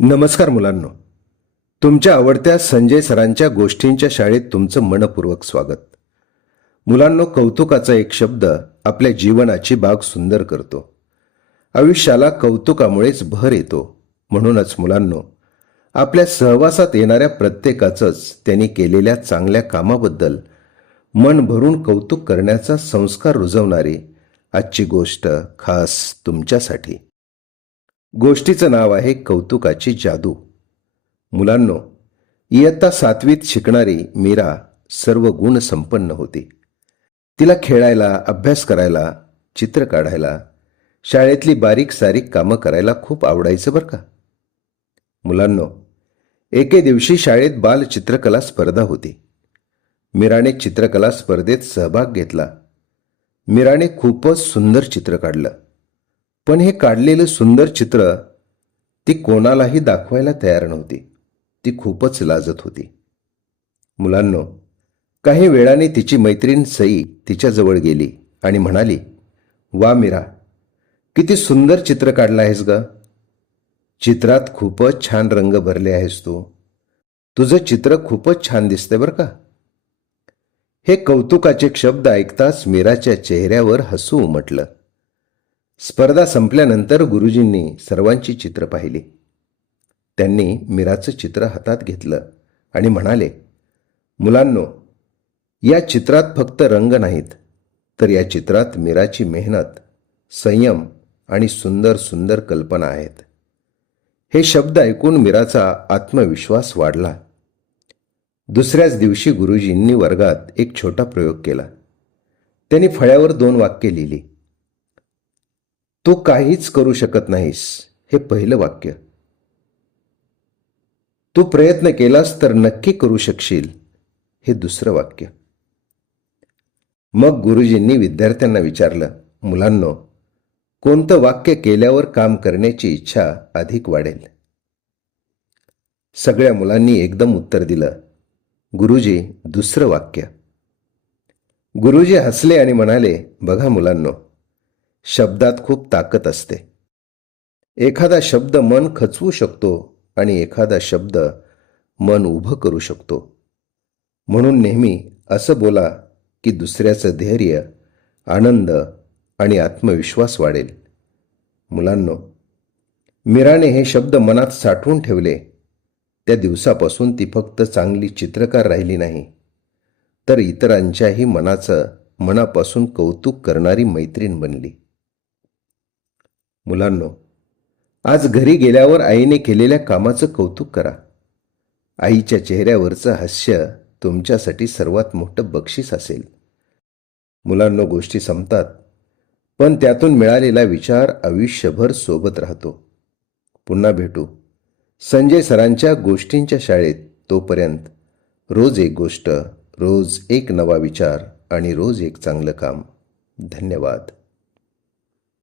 नमस्कार मुलांनो, तुमच्या आवडत्या संजय सरांच्या गोष्टींच्या शाळेत तुमचं मनपूर्वक स्वागत. मुलांनो, कौतुकाचा एक शब्द आपल्या जीवनाची बाग सुंदर करतो. आयुष्याला कौतुकामुळेच भर येतो. म्हणूनच मुलांनो, आपल्या सहवासात येणाऱ्या प्रत्येकाचंच त्यांनी केलेल्या चांगल्या कामाबद्दल मन भरून कौतुक करण्याचा संस्कार रुजवणारी आजची गोष्ट खास तुमच्यासाठी. गोष्टीचं नाव आहे कौतुकाची जादू. मुलांनो, इयत्ता 7वीत शिकणारी मीरा सर्व गुण संपन्न होती. तिला खेळायला, अभ्यास करायला, चित्र काढायला, शाळेतली बारीक सारीक कामं करायला खूप आवडायचं बरं का. मुलांनो, एके दिवशी शाळेत बाल चित्रकला स्पर्धा होती. मीराने चित्रकला स्पर्धेत सहभाग घेतला. मीराने खूपच सुंदर चित्र काढलं. पण हे काढलेलं सुंदर चित्र ती कोणालाही दाखवायला तयार नव्हती. ती खूपच लाजत होती. मुलांनो, काही वेळाने तिची मैत्रीण सई तिच्याजवळ गेली आणि म्हणाली, वा मीरा, किती सुंदर चित्र काढलं आहेस ग. चित्रात खूपच छान रंग भरले आहेस तू. तुझं चित्र खूपच छान दिसतंय बरं का. हे कौतुकाचे शब्द ऐकताच मीराच्या चेहऱ्यावर हसू उमटलं. स्पर्धा संपल्यानंतर गुरुजींनी सर्वांची चित्र पाहिली. त्यांनी मीराचं चित्र हातात घेतलं आणि म्हणाले, मुलांनो, या चित्रात फक्त रंग नाहीत, तर या चित्रात मीराची मेहनत, संयम आणि सुंदर सुंदर कल्पना आहेत. हे शब्द ऐकून मीराचा आत्मविश्वास वाढला. दुसऱ्याच दिवशी गुरुजींनी वर्गात एक छोटा प्रयोग केला. त्यांनी फळ्यावर 2 वाक्य लिहिली. तू काहीच करू शकत नाहीस, हे पहिलं वाक्य. तू प्रयत्न केलास तर नक्की करू शकशील, हे दुसरं वाक्य. मग गुरुजींनी विद्यार्थ्यांना विचारलं, मुलांनो, कोणतं वाक्य केल्यावर काम करण्याची इच्छा अधिक वाढेल? सगळ्या मुलांनी एकदम उत्तर दिलं, गुरुजी, दुसरं वाक्य. गुरुजी हसले आणि म्हणाले, बघा मुलांनो, शब्दात खूप ताकद असते. एखादा शब्द मन खचवू शकतो आणि एखादा शब्द मन उभं करू शकतो. म्हणून नेहमी असं बोला की दुसऱ्याचं धैर्य, आनंद आणि आत्मविश्वास वाढेल. मुलांनो, मीराने हे शब्द मनात साठवून ठेवले. त्या दिवसापासून ती फक्त चांगली चित्रकार राहिली नाही, तर इतरांच्याही मनापासून कौतुक करणारी मैत्रीण बनली. मुलांनो, आज घरी गेल्यावर आईने केलेल्या कामाचं कौतुक करा. आईच्या चेहऱ्यावरचं हास्य तुमच्यासाठी सर्वात मोठं बक्षीस असेल. मुलांनो, गोष्टी संपतात, पण त्यातून मिळालेला विचार आयुष्यभर सोबत राहतो. पुन्हा भेटू संजय सरांच्या गोष्टींच्या शाळेत. तोपर्यंत रोज एक गोष्ट, रोज एक नवा विचार आणि रोज एक चांगलं काम. धन्यवाद.